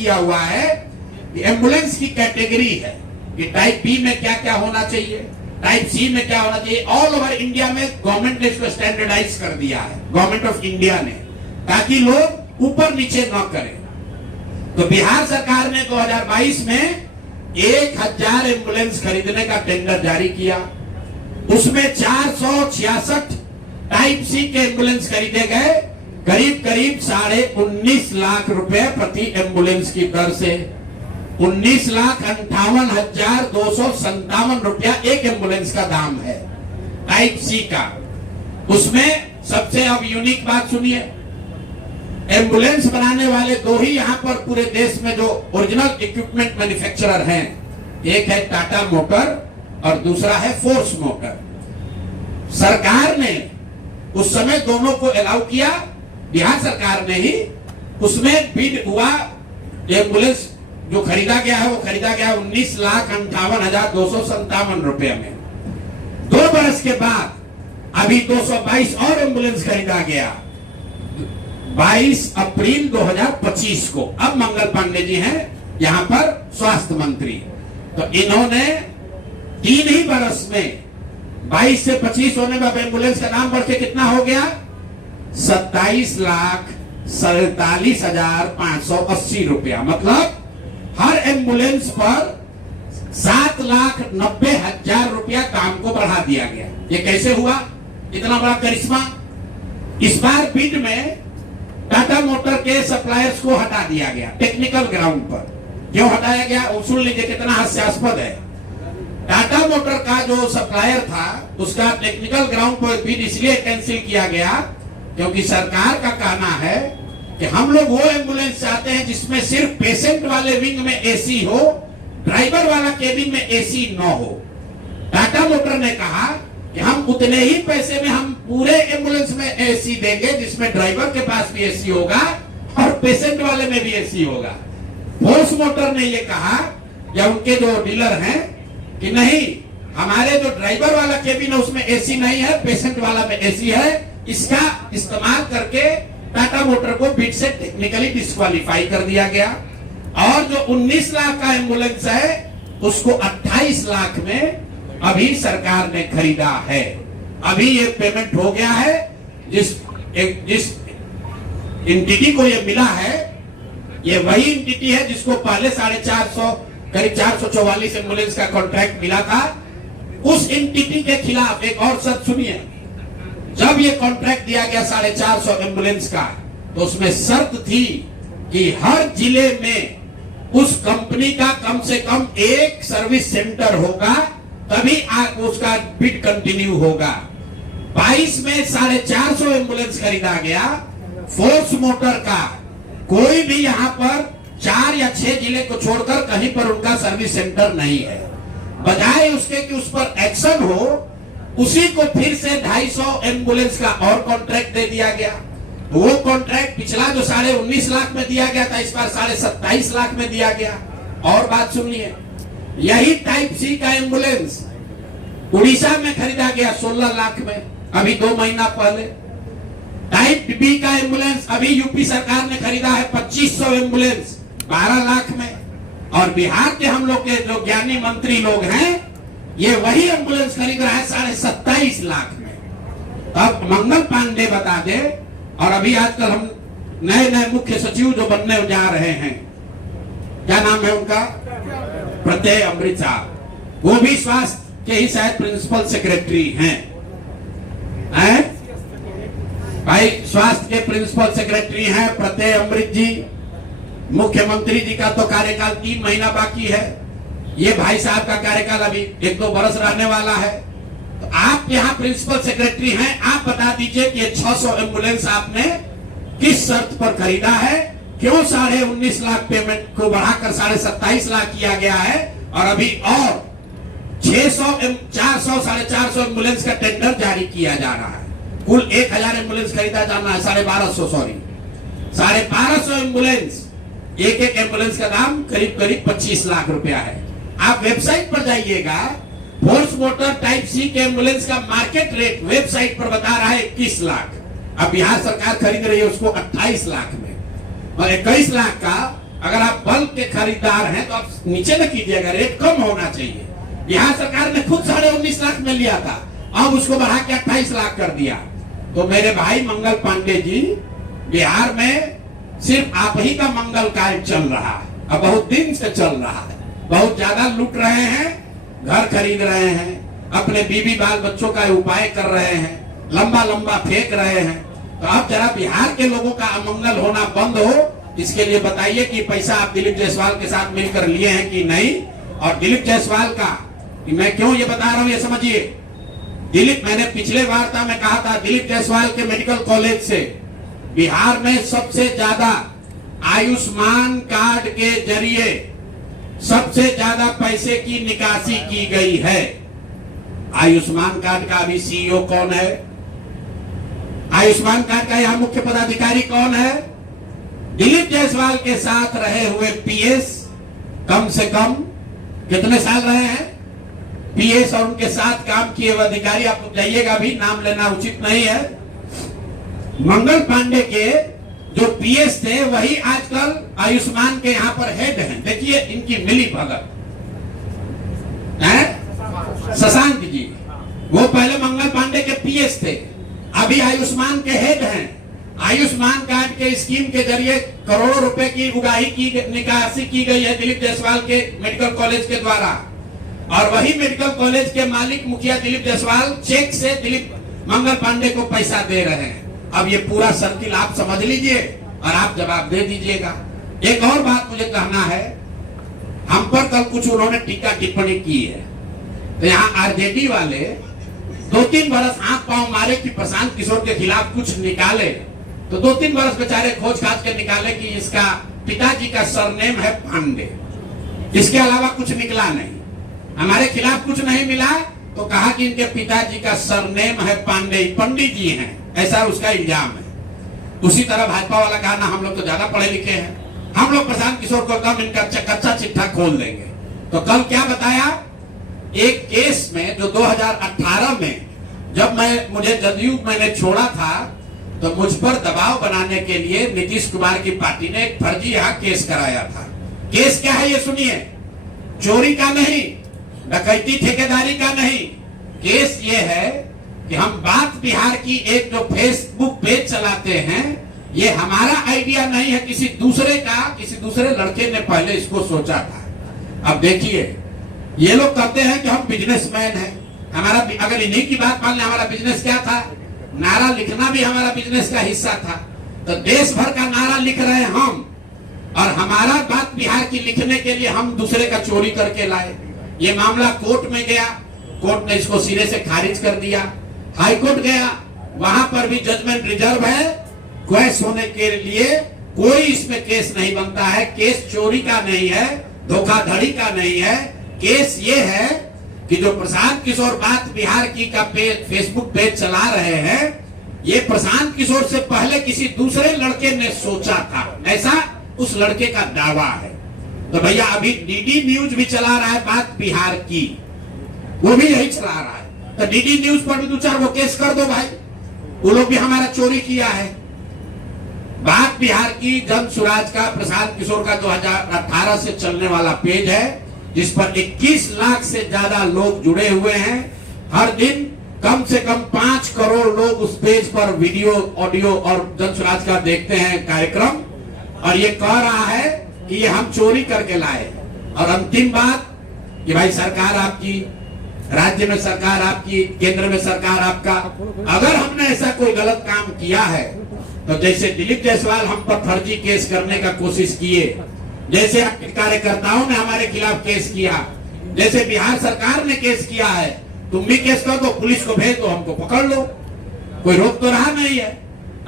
किया हुआ है कि एम्बुलेंस की कैटेगरी है कि टाइप बी में क्या क्या होना चाहिए, टाइप सी में क्या होना चाहिए। ऑल ओवर इंडिया में गवर्नमेंट ने इसको स्टैंडर्डाइज कर दिया है, गवर्नमेंट ऑफ इंडिया ने, ताकि लोग ऊपर नीचे न करें। तो बिहार सरकार ने 2022 में 1000 एम्बुलेंस खरीदने का टेंडर जारी किया। उसमें 466 टाइप सी के एम्बुलेंस खरीदे गए, करीब करीब 19.5 लाख रुपए प्रति एम्बुलेंस की दर से। 19,58,257 रुपया एक एम्बुलेंस का दाम है टाइप सी का। उसमें सबसे अब यूनिक बात सुनिए, एम्बुलेंस बनाने वाले दो ही यहां पर पूरे देश में जो ओरिजिनल इक्विपमेंट मैन्युफैक्चरर हैं, एक है टाटा मोटर और दूसरा है फोर्स मोटर। सरकार ने उस समय दोनों को अलाउ किया, बिहार सरकार ने ही, उसमें बिड हुआ। एम्बुलेंस जो खरीदा गया है वो खरीदा गया 19,58,257 रुपए में। 2 बरस के बाद अभी 222 और एम्बुलेंस खरीदा गया 22 अप्रैल 2025 को। अब मंगल पांडे जी हैं यहां पर स्वास्थ्य मंत्री, तो इन्होंने 3 ही बरस में 22 से 25 होने में एम्बुलेंस का नाम बढ़ के कितना हो गया, 27,47,580 रुपया। मतलब हर एम्बुलेंस पर 7,90,000 रुपया दाम को बढ़ा दिया गया। ये कैसे हुआ, इतना बड़ा करिश्मा। इस बार बिड में टाटा मोटर के सप्लायर्स को हटा दिया गया टेक्निकल ग्राउंड पर। क्यों हटाया गया, सुन लीजिए कितना हास्यास्पद है। टाटा मोटर का जो सप्लायर था उसका टेक्निकल ग्राउंड पर बिड इसलिए कैंसिल किया गया क्योंकि सरकार का कहना है कि हम लोग वो एम्बुलेंस चाहते हैं जिसमें सिर्फ पेशेंट वाले विंग में एसी हो, ड्राइवर वाला केबिन में एसी न हो। टाटा मोटर ने कहा कि हम उतने ही पैसे में हम पूरे एम्बुलेंस में एसी देंगे जिसमें ड्राइवर के पास भी एसी होगा और पेशेंट वाले में भी एसी होगा। फोर्स मोटर ने ये कहा या उनके जो डीलर हैं कि नहीं, हमारे जो ड्राइवर वाला केबिन है उसमें एसी नहीं है, पेशेंट वाला में एसी है। इसका इस्तेमाल करके टाटा मोटर को बिड से टेक्निकली डिस्क्वालीफाई कर दिया गया और जो 19 लाख का एम्बुलेंस है उसको 28 लाख में अभी सरकार ने खरीदा है। अभी ये पेमेंट हो गया है। जिस एंटिटी को ये मिला है, ये वही एंटिटी है जिसको पहले 450 करीब 444 एम्बुलेंस का कॉन्ट्रैक्ट मिला था। उस एंटिटी के खिलाफ एक और शर्त सुनिए, जब ये कॉन्ट्रैक्ट दिया गया 450 एम्बुलेंस का, तो उसमें शर्त थी कि हर जिले में उस कंपनी का कम से कम एक सर्विस सेंटर होगा, तभी उसका बिड कंटिन्यू होगा। 22 में 450 एम्बुलेंस खरीदा गया। फोर्स मोटर का कोई भी यहां पर 4 या 6 जिले को छोड़कर कहीं पर उनका सर्विस सेंटर नहीं है। बजाय उसके कि उस पर एक्शन हो, उसी को फिर से 250 एम्बुलेंस का और कॉन्ट्रैक्ट दे दिया गया। वो कॉन्ट्रैक्ट पिछला जो 19.5 लाख में दिया गया था, इस बार 27.5 लाख में दिया गया। और बात सुनिए, यही टाइप सी का एम्बुलेंस उड़ीसा में खरीदा गया 16 लाख में अभी 2 महीना पहले। टाइप बी का एम्बुलेंस अभी यूपी सरकार ने खरीदा है 2500 एम्बुलेंस 12 लाख में। और बिहार के हम लोग के जो ज्ञानी मंत्री लोग हैं, ये वही एम्बुलेंस खरीद रहा है 27.5 लाख में। अब मंगल पांडे बता दे। और अभी आजकल हम नए मुख्य सचिव जो बनने जा रहे हैं, क्या नाम है उनका, प्रत्यय अमृत साहब, वो भी स्वास्थ्य के ही शायद प्रिंसिपल सेक्रेटरी हैं। भाई स्वास्थ्य के प्रिंसिपल सेक्रेटरी हैं प्रत्यय अमृत जी। मुख्यमंत्री जी का तो कार्यकाल 3 महीना बाकी है। ये भाई साहब का कार्यकाल अभी 1-2 बरस रहने वाला है। तो आप यहाँ प्रिंसिपल सेक्रेटरी हैं, आप बता दीजिए कि 600 एम्बुलेंस आपने किस शर्त पर खरीदा है, क्यों 19.5 लाख पेमेंट को बढ़ाकर 27.5 लाख किया गया है और अभी और 400 एम्बुलेंस का टेंडर जारी किया जा रहा है। कुल 1000 एम्बुलेंस खरीदा जाना है, 1250 एम्बुलेंस, एक एम्बुलेंस का दाम करीब 25 लाख रुपया है। आप वेबसाइट पर जाइएगा, फोर्स मोटर टाइप सी के एम्बुलेंस का मार्केट रेट वेबसाइट पर बता रहा है 21 लाख। अब बिहार सरकार खरीद रही है उसको 28 लाख में। और 21 लाख का अगर आप बल्क के खरीदार हैं तो आप नीचे न कीजिएगा, रेट कम होना चाहिए। बिहार सरकार ने खुद 19.5 लाख में लिया था, अब उसको बढ़ा के 28 लाख कर दिया। तो मेरे भाई मंगल पांडे जी, बिहार में सिर्फ आप ही का मंगल कार्य चल रहा है, अब बहुत दिन से चल रहा है। बहुत ज्यादा लूट रहे हैं, घर खरीद रहे हैं, अपने बीवी बाल बच्चों का उपाय कर रहे हैं, लंबा लंबा फेंक रहे हैं। तो अब जरा बिहार के लोगों का अमंगल होना बंद हो, इसके लिए बताइए कि पैसा आप दिलीप जायसवाल के साथ मिलकर लिए हैं कि नहीं। और दिलीप जायसवाल का मैं क्यों ये बता रहा हूं, ये समझिए। दिलीप, मैंने पिछले वार्ता में कहा था, दिलीप जायसवाल के मेडिकल कॉलेज से बिहार में सबसे ज्यादा आयुष्मान कार्ड के जरिए सबसे ज्यादा पैसे की निकासी की गई है। आयुष्मान कार्ड का अभी सीईओ कौन है? आयुष्मान कार्ड का यहां मुख्य पदाधिकारी कौन है? दिलीप जायसवाल के साथ रहे हुए पीएस, कम से कम कितने साल रहे हैं पीएस, और उनके साथ काम किए हुए अधिकारी, आप जाइएगा, भी नाम लेना उचित नहीं है। मंगल पांडे के जो पीएस थे वही आजकल आयुष्मान के यहाँ पर हेड हैं। देखिए इनकी मिली भगत है। शशांक जी, वो पहले मंगल पांडे के पीएस थे, अभी आयुष्मान के हेड हैं। आयुष्मान कार्ड के स्कीम के जरिए करोड़ों रुपए की उगाही की निकासी की गई है दिलीप जायसवाल के मेडिकल कॉलेज के द्वारा। और वही मेडिकल कॉलेज के मालिक मुखिया दिलीप जायसवाल चेक से दिलीप मंगल पांडे को पैसा दे रहे हैं। अब ये पूरा सर्किल आप समझ लीजिए और आप जवाब दे दीजिएगा। एक और बात मुझे कहना है, हम पर कल कुछ उन्होंने टीका टिप्पणी की है, तो यहाँ आरजेडी वाले 2-3 बरस हाथ पांव मारे कि प्रशांत किशोर के खिलाफ कुछ निकाले, तो 2-3 बरस बेचारे खोज खाज के निकाले कि इसका पिताजी का सरनेम है पांडे, इसके अलावा कुछ निकला नहीं। हमारे खिलाफ कुछ नहीं मिला तो कहा कि इनके पिताजी का सरनेम है पांडे, पंडित जी हैं, ऐसा उसका इल्जाम है। उसी तरह भाजपा वाला कहा ना, हम लोग तो ज्यादा पढ़े लिखे हैं, हम लोग प्रशांत किशोर को एकदम इनका कच्चा चिट्ठा खोल देंगे। तो कल क्या बताया, एक केस में जो 2018 में जब मुझे जदयू मैंने छोड़ा था, तो मुझ पर दबाव बनाने के लिए नीतीश कुमार की पार्टी ने एक फर्जी यहाँ केस कराया था। केस क्या है ये सुनिए, चोरी का नहीं, डकैती ठेकेदारी का नहीं, केस ये है कि हम बात बिहार की एक जो फेसबुक पेज चलाते हैं, ये हमारा आइडिया नहीं है, किसी दूसरे का, किसी दूसरे लड़के ने पहले इसको सोचा था। अब देखिए, ये लोग कहते हैं कि हम बिजनेसमैन हैं, हमारा, अगर इन्हीं की बात मान लें, हमारा बिजनेस क्या था, नारा लिखना भी हमारा बिजनेस का हिस्सा था। तो देश भर का नारा लिख रहे हैं हम, और हमारा बात बिहार की लिखने के लिए हम दूसरे का चोरी करके लाए। ये मामला कोर्ट में गया, कोर्ट ने इसको सिरे से खारिज कर दिया। हाई कोर्ट गया, वहां पर भी जजमेंट रिजर्व है, क्वेश होने के लिए कोई इसमें केस नहीं बनता है। केस चोरी का नहीं है, धोखाधड़ी का नहीं है, केस ये है कि जो प्रशांत किशोर बात बिहार की का फेसबुक पेज चला रहे हैं, ये प्रशांत किशोर से पहले किसी दूसरे लड़के ने सोचा था, ऐसा उस लड़के का दावा है। तो भैया अभी डीडी न्यूज भी चला रहा है बात बिहार की, वो भी यही चला रहा है। तो डीडी न्यूज पर भी 2-4 वो केस कर दो भाई, वो लोग भी हमारा चोरी किया है। बात बिहार की जन सुराज का प्रशांत किशोर का 2018 से चलने वाला पेज है, जिस पर 21 लाख से ज्यादा लोग जुड़े हुए हैं। हर दिन कम से कम 5 करोड़ लोग उस पेज पर वीडियो, ऑडियो और जन सुराज का देखते हैं कार्यक्रम, और ये कह रहा है कि ये हम चोरी करके लाए। और अंतिम बात कि भाई सरकार आपकी, राज्य में सरकार आपकी, केंद्र में सरकार आपका, अगर हमने ऐसा कोई गलत काम किया है, तो जैसे दिलीप जायसवाल हम पर फर्जी केस करने का कोशिश किए, जैसे कार्यकर्ताओं ने हमारे खिलाफ केस किया, जैसे बिहार सरकार ने केस किया है, तुम भी केस कर दो, पुलिस को भेज दो, हमको पकड़ लो, कोई रोक तो रहा नहीं है।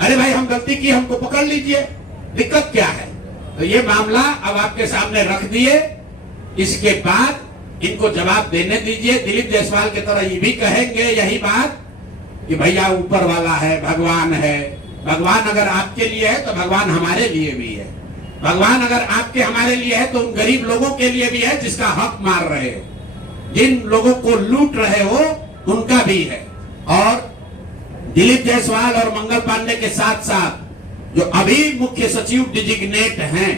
अरे भाई हम गलती की, हमको पकड़ लीजिए, दिक्कत क्या है। तो ये मामला अब आपके सामने रख दिए, इसके बाद इनको जवाब देने दीजिए। दिलीप जायसवाल की तरह ये भी कहेंगे यही बात कि भैया ऊपर वाला है, भगवान है। भगवान अगर आपके लिए है तो भगवान हमारे लिए भी है, भगवान अगर आपके हमारे लिए है तो उन गरीब लोगों के लिए भी है जिसका हक मार रहे हो, जिन लोगों को लूट रहे हो उनका भी है। और दिलीप जायसवाल और मंगल पांडे के साथ साथ जो अभी मुख्य सचिव डिजिग्नेट हैं,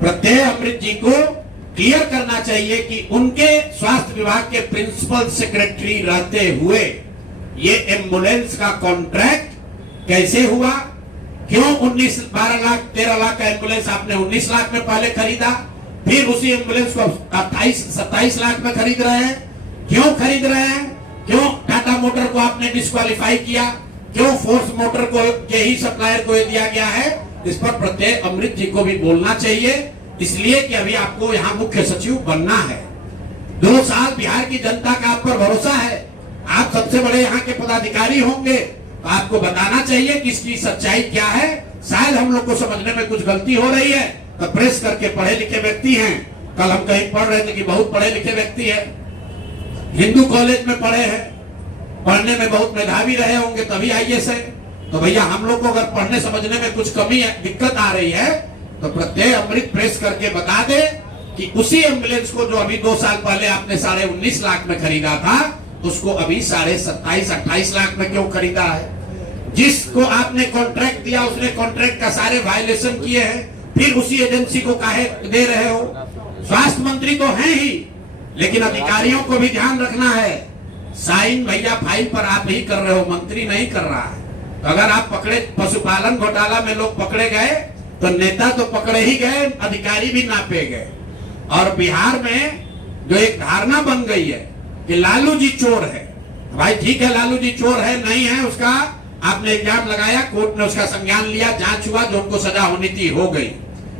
प्रत्यय अमृत जी को क्लियर करना चाहिए कि उनके स्वास्थ्य विभाग के प्रिंसिपल सेक्रेटरी रहते हुए ये एम्बुलेंस का कॉन्ट्रैक्ट कैसे हुआ, क्यों 19, 12 लाख 13 लाख का एम्बुलेंस आपने 19 लाख में पहले खरीदा, फिर उसी एम्बुलेंस को 28-27 लाख में खरीद रहे हैं, क्यों खरीद रहे हैं, क्यों टाटा मोटर को आपने डिस्क्वालीफाई किया, क्यों फोर्स मोटर को के ही सप्लायर को दिया गया है, इस पर प्रत्यय अमृत जी को भी बोलना चाहिए। इसलिए कि अभी आपको यहाँ मुख्य सचिव बनना है, 2 साल बिहार की जनता का आप पर भरोसा है, आप सबसे बड़े यहाँ के पदाधिकारी होंगे, तो आपको बताना चाहिए कि इसकी सच्चाई क्या है। शायद हम लोग को समझने में कुछ गलती हो रही है, तो प्रेस करके पढ़े लिखे व्यक्ति हैं, कल हम कहीं पढ़ रहे थे कि बहुत पढ़े लिखे व्यक्ति है, हिंदू कॉलेज में पढ़े हैं, पढ़ने में बहुत मेधावी रहे होंगे तभी आईएएस है। तो भैया हम लोग को अगर पढ़ने समझने में कुछ कमी है, दिक्कत आ रही है, तो प्रत्यय अमृत प्रेस करके बता दे कि उसी एम्बुलेंस को जो अभी 2 साल पहले आपने 19.5 लाख में खरीदा था, उसको अभी 27-28 लाख में क्यों खरीदा है। जिसको आपने कॉन्ट्रैक्ट दिया उसने कॉन्ट्रैक्ट का सारे वायलेशन किए हैं, फिर उसी एजेंसी को काहे दे रहे हो। स्वास्थ्य मंत्री तो हैं ही, लेकिन अधिकारियों को भी ध्यान रखना है, साइन भैया फाइल पर आप ही कर रहे हो, मंत्री नहीं कर रहा है। तो अगर आप पकड़े, पशुपालन घोटाला में लोग पकड़े गए तो नेता तो पकड़े ही गए, अधिकारी भी नापे गए। और बिहार में जो एक धारणा बन गई है कि लालू जी चोर है, भाई ठीक है लालू जी चोर है नहीं है, उसका आपने इल्जाम लगाया, कोर्ट ने उसका संज्ञान लिया, जांच हुआ, जो उनको सजा होनी थी हो गई।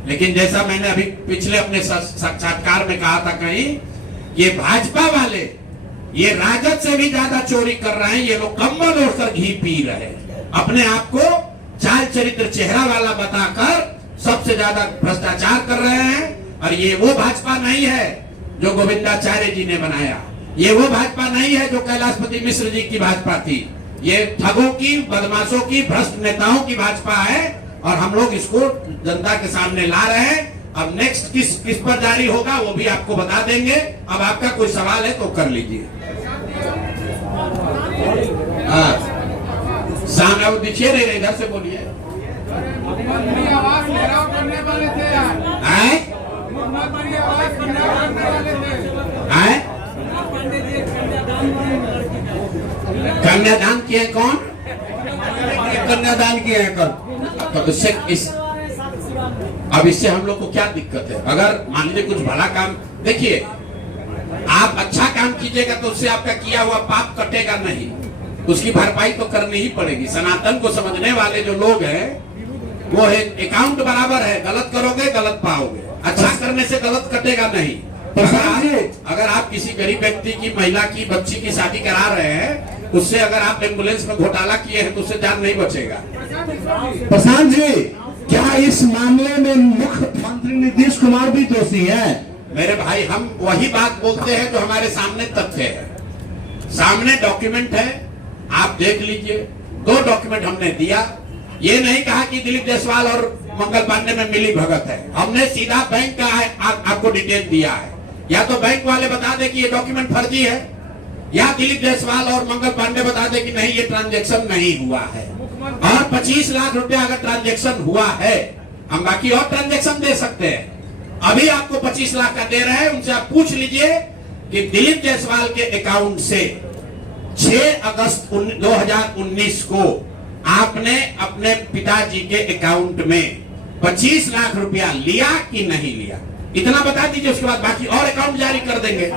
लेकिन जैसा मैंने अभी पिछले अपने साक्षात्कार में कहा था कहीं, ये भाजपा वाले ये राजद से भी ज्यादा चोरी कर रहे हैं, ये लोग कंबल ओढ़कर घी पी रहे हैं, अपने आप को चाल चरित्र चेहरा वाला बताकर सबसे ज्यादा भ्रष्टाचार कर रहे हैं। और ये वो भाजपा नहीं है जो गोविंदाचार्य जी ने बनाया, ये वो भाजपा नहीं है जो कैलाशपति मिश्र जी की भाजपा थी, ये ठगों की, बदमाशों की, भ्रष्ट नेताओं की भाजपा है। और हम लोग इसको जनता के सामने ला रहे हैं। अब नेक्स्ट किस पर जारी होगा वो भी आपको बता देंगे। अब आपका कोई सवाल है तो कर लीजिए। हाँ सामने अब दीजिए, नहीं इधर से बोलिए। कन्यादान किए कौन? कन्यादान किए हैं कल। तो अब इससे हम लोग को क्या दिक्कत है? अगर मान लीजिए कुछ भला काम, देखिए आप अच्छा काम कीजिएगा तो उससे आपका किया हुआ पाप कटेगा नहीं, उसकी भरपाई तो करनी ही पड़ेगी। सनातन को समझने वाले जो लोग हैं वो है अकाउंट बराबर है, गलत करोगे गलत पाओगे, अच्छा करने से गलत कटेगा नहीं। अगर आप किसी गरीब व्यक्ति की, महिला की, बच्ची की शादी करा रहे हैं, उससे अगर आप एम्बुलेंस में घोटाला किए हैं तो उससे जान नहीं बचेगा। प्रशांत जी, क्या इस मामले में मुख्यमंत्री नीतीश कुमार भी दोषी है? मेरे भाई हम वही बात बोलते हैं जो हमारे सामने तथ्य है, सामने डॉक्यूमेंट है, आप देख लीजिए। 2 डॉक्यूमेंट हमने दिया, ये नहीं कहा कि दिलीप जायसवाल और मंगल पांडे में मिली भगत है, हमने सीधा बैंक का आपको डिटेल दिया है। या तो बैंक वाले बता दे कि ये डॉक्यूमेंट फर्जी है, या दिलीप जायसवाल और मंगल पांडे बता दे कि नहीं ये ट्रांजैक्शन नहीं हुआ है। और 25 लाख रुपया अगर ट्रांजैक्शन हुआ है, हम बाकी और ट्रांजैक्शन दे सकते हैं। अभी आपको 25 लाख का दे रहे हैं, उनसे आप पूछ लीजिए कि दिलीप जायसवाल के अकाउंट से 6 अगस्त 2019 को आपने अपने पिताजी के अकाउंट में 25 लाख रुपया लिया कि नहीं लिया, इतना बता दीजिए। उसके बाद बाकी और अकाउंट जारी कर देंगे।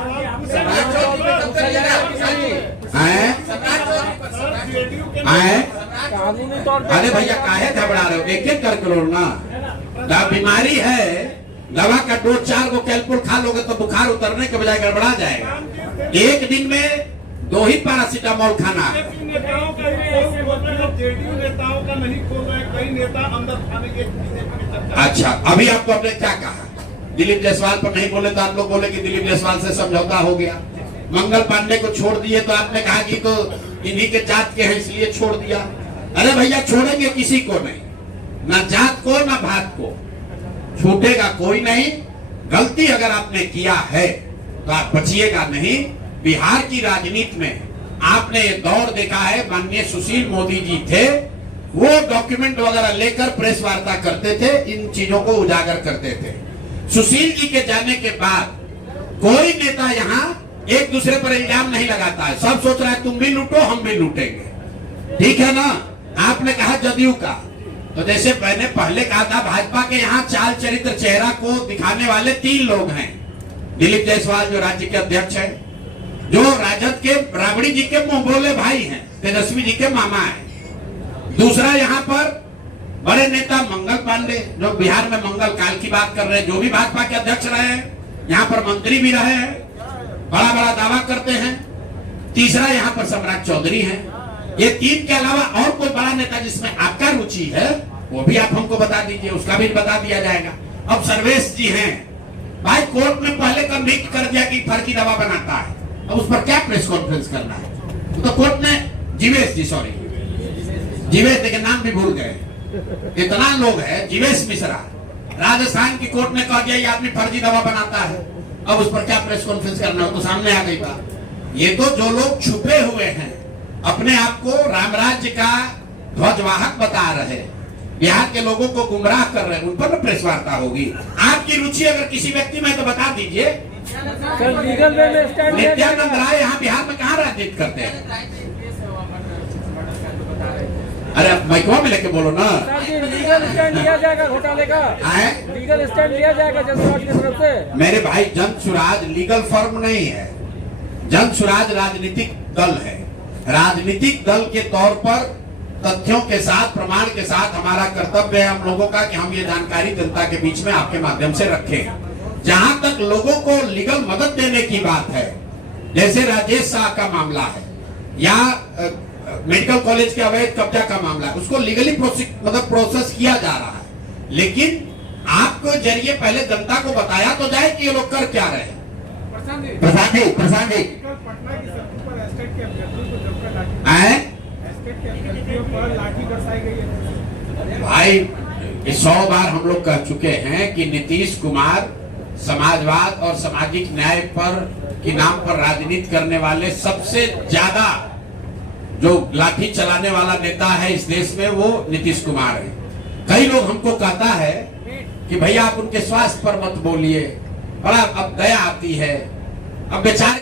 अरे भैया काहे घबरा रहे हो, एक कर करो ना। बीमारी है, दवा का डोज 4 को कैलकुल खा लोगे तो बुखार उतरने के बजाय गड़बड़ा जाएगा। एक दिन में 2 ही पैरासीटामोल खाना है। नेताओं का नहीं खोल रहे, कई नेता अंदर खाने के। अच्छा, अभी आपको आपने क्या कहा? दिलीप जायसवाल पर नहीं बोले तो आप लोग बोले कि दिलीप जायसवाल से समझौता हो गया। मंगल पांडे को छोड़ दिए तो आपने कहा कि तो इन्हीं के जात के हैं इसलिए छोड़ दिया। अरे भैया छोड़ेंगे किसी को नहीं, ना जात को ना भात को, छूटेगा कोई नहीं। गलती अगर आपने किया है तो आप बचिएगा नहीं। बिहार की राजनीति में आपने ये दौर देखा है, माननीय सुशील मोदी जी थे, वो डॉक्यूमेंट वगैरह लेकर प्रेस वार्ता करते थे, इन चीजों को उजागर करते थे। सुशील जी के जाने के बाद कोई नेता यहाँ एक दूसरे पर इल्जाम नहीं लगाता है। सब सोच रहा है तुम भी लूटो हम भी लूटेंगे। ठीक है ना। आपने कहा जदयू का, तो जैसे मैंने पहले कहा था भाजपा के यहाँ चाल चरित्र चेहरा को दिखाने वाले 3 लोग हैं। दिलीप जायसवाल जो राज्य के अध्यक्ष है, जो राजद के राबड़ी जी के मुंह बोले भाई हैं, तेजस्वी जी के मामा है। दूसरा यहाँ पर बड़े नेता मंगल पांडे, जो बिहार में मंगल काल की बात कर रहे हैं, जो भी भाजपा के अध्यक्ष रहे हैं, यहाँ पर मंत्री भी रहे हैं, बड़ा बड़ा दावा करते हैं। तीसरा यहाँ पर सम्राट चौधरी हैं। ये 3 के अलावा और कोई बड़ा नेता जिसमें आपका रुचि है वो भी आप हमको बता दीजिए, उसका भी बता दिया जाएगा। अब सर्वेश जी हैं भाई, कोर्ट ने पहले कन्विक्ट कर दिया कि फर्जी दवा बनाता है, अब उस पर क्या प्रेस कॉन्फ्रेंस करना है? तो कोर्ट ने जीवेश देखिए नाम भी भूल गए, इतना लोग है, जीवेश मिश्रा, राजस्थान की कोर्ट ने कह दिया ये आदमी फर्जी दवा बनाता है, अब उस पर क्या प्रेस कॉन्फ्रेंस करना है? तो सामने आ गई बात। ये तो जो लोग छुपे हुए हैं, अपने आप को रामराज्य का ध्वजवाहक बता रहे, बिहार के लोगों को गुमराह कर रहे हैं, उन पर प्रेस वार्ता होगी। आपकी रुचि अगर किसी व्यक्ति में तो बता दीजिए। नित्यानंद राय यहाँ बिहार में कहाँ राजनीति करते हैं? अरे माइकवा में लेके बोलो ना। लीगल स्टैंड लिया जाएगा घोटाले का, लीगल स्टैंड लिया जाएगा जनसुराज की तरफ से। मेरे भाई जनसुराज लीगल फर्म नहीं है, जनसुराज राजनीतिक दल है। राजनीतिक दल के तौर पर तथ्यों के साथ, प्रमाण के साथ हमारा कर्तव्य है हम लोगों का कि हम ये जानकारी जनता के बीच में आपके माध्यम से रखें। जहां तक लोगों को लीगल मदद देने की बात है, जैसे राजेश शाह का मामला है या मेडिकल कॉलेज के अवैध कब्जा का मामला है, उसको लीगली प्रोसेस किया जा रहा है। लेकिन आपको जरिए पहले जनता को बताया तो जाए कि ये लोग कर क्या रहे हैं। प्रशांत जी पटना की सड़कों पर एस्टेट के अभ्यर्थियों को जमकर लाठी बरसाई गई है। भाई 100 बार हम लोग कह चुके हैं कि नीतीश कुमार समाजवाद और सामाजिक न्याय पर के नाम पर राजनीति करने वाले सबसे ज्यादा जो लाठी चलाने वाला नेता है इस देश में, वो नीतीश कुमार है। कई लोग हमको कहता है कि भैया आप उनके स्वास्थ्य पर मत बोलिए, बड़ा अब दया आती है। अब बेचारे